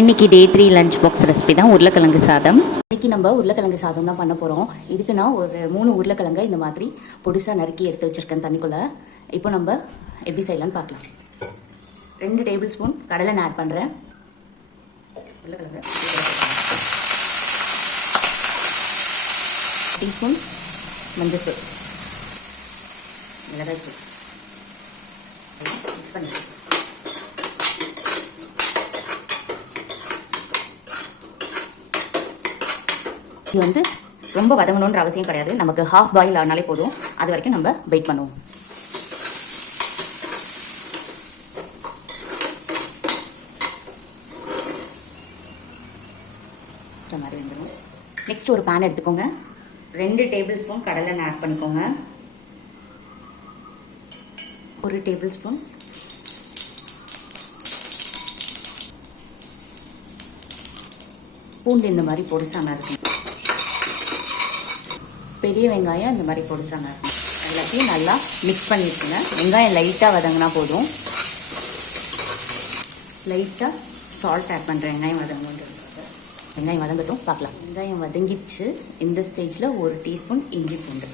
இன்றைக்கி day three lunch box recipe தான் உருளைக்கிழங்கு சாதம். இன்னைக்கு நம்ம உருளைக்கிழங்கு சாதம் தான் பண்ண போகிறோம் இதுக்கு நான் ஒரு மூணு உருளைக்கிழங்கை இந்த மாதிரி பொடிசாக நறுக்கி எடுத்து வச்சுருக்கேன் தண்ணிக்குள்ளே. இப்போ நம்ம எப்படி செய்யலாம்னு பார்க்கலாம். ரெண்டு டேபிள் ஸ்பூன் கடலை நான் ஆட் பண்ணுறேன் உருளைக்கிழங்கு. டீஸ்பூன் மஞ்சள் மிளகாய் தூள் மிக்ஸ் பண்ணிக்கலாம். இது வந்து ரொம்ப வதங்கணுன்ற அவசியம் கிடையாது. நமக்கு ஹாஃப் பாயில் ஆனாலே போதும். அது வரைக்கும் நம்ம வெயிட் பண்ணுவோம். இந்த மாதிரி வந்துடும் நெக்ஸ்ட் ஒரு பேன் எடுத்துக்கோங்க. ரெண்டு டேபிள் ஸ்பூன் கடலை ஆட் பண்ணிக்கோங்க. ஒரு டேபிள் ஸ்பூன் பூண்டு இந்த மாதிரி பொடிசாக இருக்கும் பெரிய வெங்காயம் இந்த மாதிரி பொடிசாங்க எல்லாத்தையும் நல்லா மிக்ஸ் பண்ணிட்டுங்க வெங்காயம் லைட்டாக வதங்கினா போதும். லைட்டாக சால்ட் ஆட் பண்ணுறேன் வெங்காயம் வதங்கணுன்றது வெங்காயம் வதங்கட்டும். பார்க்கலாம். வெங்காயம் வதங்கிடுச்சு. இந்த ஸ்டேஜில் ஒரு டீஸ்பூன் இஞ்சி பூண்டு.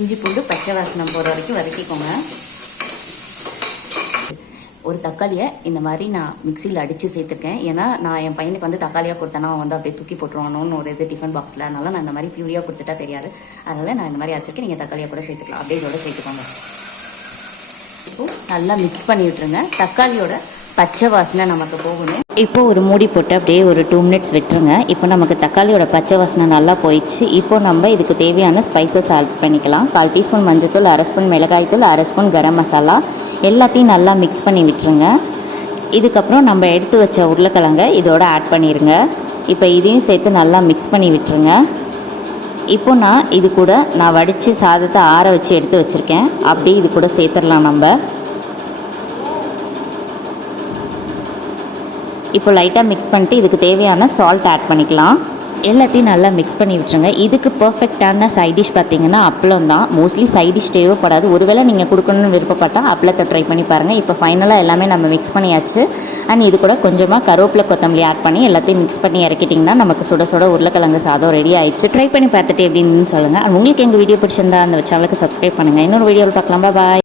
இஞ்சி பூண்டு பச்சை வாசனம் போகிற வரைக்கும் வதக்கிக்கோங்க. ஒரு தக்காளியை இந்த மாதிரி நான் மிக்சியில் அடித்து சேர்த்துருக்கேன். ஏன்னா நான் என் பையனுக்கு வந்து தக்காளியாக கொடுத்தேன்னா அவன் வந்து அப்படியே தூக்கி போட்டுருவானோன்னு ஒரு இது டிஃபன் பாக்ஸில் அதனால் நான் இந்த மாதிரி பியூரியாக கொடுத்துட்டா தெரியாது. அதனால் நான் இந்த மாதிரி அடிச்சிருக்கேன் நீங்கள் தக்காளியாக கூட சேர்த்துக்கலாம். அப்படியே இதோட சேர்த்துக்கோங்க. இப்போது நல்லா மிக்ஸ் பண்ணி விட்டுருங்க தக்காளியோட பச்சை வாசனை நமக்கு போகணும். இப்போ ஒரு மூடி போட்டு அப்படியே ஒரு டூ மினிட்ஸ் விட்டுருங்க. இப்போ நமக்கு தக்காளியோட பச்சை வாசனை நல்லா போயிடுச்சு. இப்போ நம்ம இதுக்கு தேவையான ஸ்பைசஸ் ஆட் பண்ணிக்கலாம். கால் டீஸ்பூன் மஞ்சத்தூள் அரை ஸ்பூன் மிளகாய்த்தூள் அரை ஸ்பூன் கரம் மசாலா எல்லாத்தையும் நல்லா மிக்ஸ் பண்ணி விட்டுருங்க. இதுக்கப்புறம் நம்ம எடுத்து வச்ச உருளைக்கிழங்க இதோட ஆட் பண்ணிடுங்க இப்போ இதையும் சேர்த்து நல்லா மிக்ஸ் பண்ணி விட்டுருங்க. இப்போ நான் இது கூட நான் வடித்து சாதத்தை ஆற வச்சு எடுத்து வச்சுருக்கேன். அப்படியே இது கூட சேர்த்துடலாம் நம்ம. இப்போ லைட்டாக மிக்ஸ் பண்ணிட்டு இதுக்கு தேவையான சால்ட் ஆட் பண்ணிக்கலாம். எல்லாத்தையும் நல்லா மிக்ஸ் பண்ணி விட்டுருங்க. இதுக்கு பர்ஃபெக்டான சைட் டிஷ் பார்த்தீங்கன்னா அப்பளம் தான். மோஸ்ட்லி சைட் டிஷ் தேவைப்படாது. ஒருவேளை நீங்கள் கொடுக்கணும்னு விருப்பப்பட்டால் அப்பளத்தை ட்ரை பண்ணி பாருங்கள் இப்போ ஃபைனலாக எல்லாமே நம்ம மிக்ஸ் பண்ணியாச்சு. அண்ட் இது கூட கொஞ்சமாக கருவேப்பிலை கொத்தமல்லி ஆட் பண்ணி எல்லாத்தையும் மிக்ஸ் பண்ணி இறக்கிட்டிங்கன்னா நமக்கு சுட சுட உருளைக்கிழங்கு சாதம் ரெடி ஆயிடுச்சு. ட்ரை பண்ணி பார்த்துட்டு எப்படின்னு சொல்லுங்கள் உங்களுக்கு எங்கள் வீடியோ பிடிச்சிருந்தா அந்த சேனலுக்கு சப்ஸ்கிரைப் பண்ணுங்கள் இன்னொரு வீடியோவில் பார்க்கலாம். பாய்